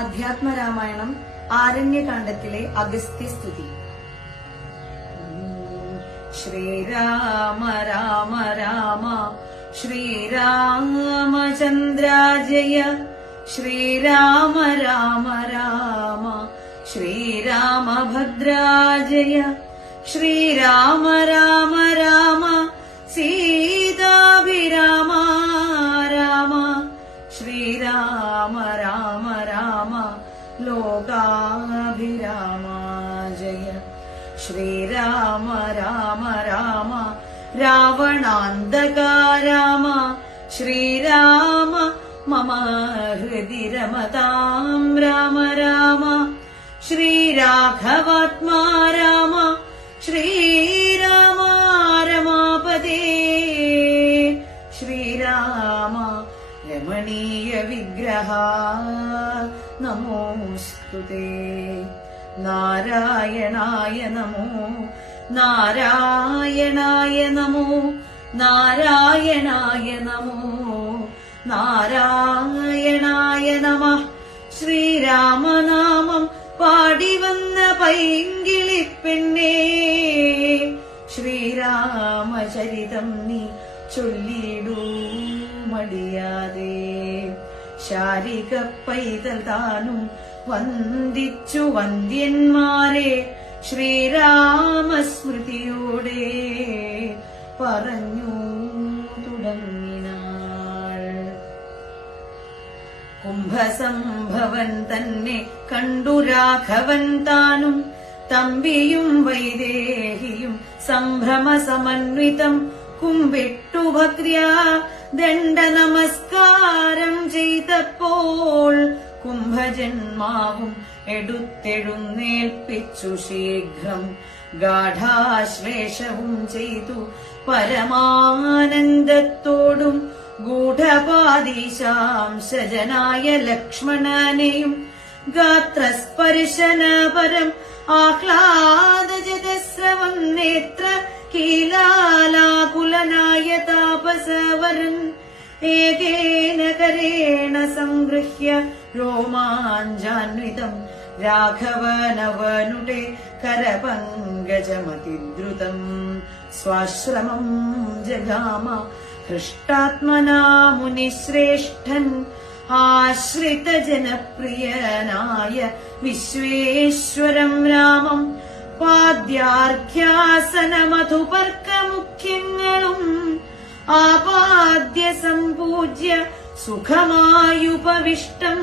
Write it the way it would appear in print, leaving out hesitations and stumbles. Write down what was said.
അധ്യാത്മരാമായണം ആരണ്യകാണ്ഡത്തിലെ അഗസ്ത്യസ്തുതി. ശ്രീരാമ രാമ രാമ ശ്രീരാമചന്ദ്രാജയ ശ്രീരാമ രാമ രാമ ശ്രീരാമഭദ്രാജയ ശ്രീരാമ രാമ രാമ സീതാഭിരാമ രാമ ശ്രീരാമ രാമ രാമ ലോകാഭിരാമ ജയ ശ്രീരാമ രാമ രാമ രാവണാന്തക രാമ ശ്രീരാമ മമ ഹൃദി രമതാം രാമ രാമ ശ്രീരാഘവാത്മാ രാമ ശ്രീരാമ രമാപദേ ശ്രീരാമ രമണീയ വിഗ്രഹ നമോസ്തുതേ. നാരായണായ നമോ നാരായണായ നമോ നാരായണായ നമോ നാരായണായ നമഃ. ശ്രീരാമനാമം പാടിവന്ന പൈങ്കിളിപ്പെണ്ണേ ശ്രീരാമചരിതം നീ ചൊല്ലിടൂ മടിയാതെ. ശാരിക പൈതൽ താനും വന്ദിച്ചു വന്ദ്യന്മാരെ ശ്രീരാമസ്മൃതിയോടെ പറഞ്ഞു തുടങ്ങിനാൾ. കുംഭസംഭവൻ തന്നെ കണ്ടു രാഘവൻ താനും തമ്പിയും വൈദേഹിയും സംഭ്രമ സമന്വിതം കുമ്പിട്ടു ഭക്ര്യാ ദണ്ഡ നമസ്കാരം ചെയ്തപ്പോൾ കുംഭജന്മാവും എടുത്തെഴുന്നേൽപ്പിച്ചു ശീഘ്രം ഗാഠാശ്ലേഷവും ചെയ്തു പരമാനന്ദത്തോടും ഗൂഢപാദീശാംശജനായ ലക്ഷ്മണനെയും ഗാത്രസ്പർശനപരം ആഹ്ലാദജതസ്രവം നേത്ര കീലാലാകുലനായ താപസവരൻ ഏകേന കരേണ സംഗൃഹ്യ രോമാഞ്ചാന്വിതം രാഘവനവനുടെ കരപങ്കജമതിദ്രുതം സ്വാശ്രമം ജഗാമ. ഹൃഷ്ടാത്മനാ മുനിശ്രേഷ്ഠൻ ആശ്രിത ജനപ്രിയനായ വിശ്വേശ്വരം രാമം പാദ്യാർഘ്യാസനമധുപർക്കമുഖ്യങ്ങളും ആപാദ്യ സംപൂജ്യ സുഖമായുപവിഷ്ടം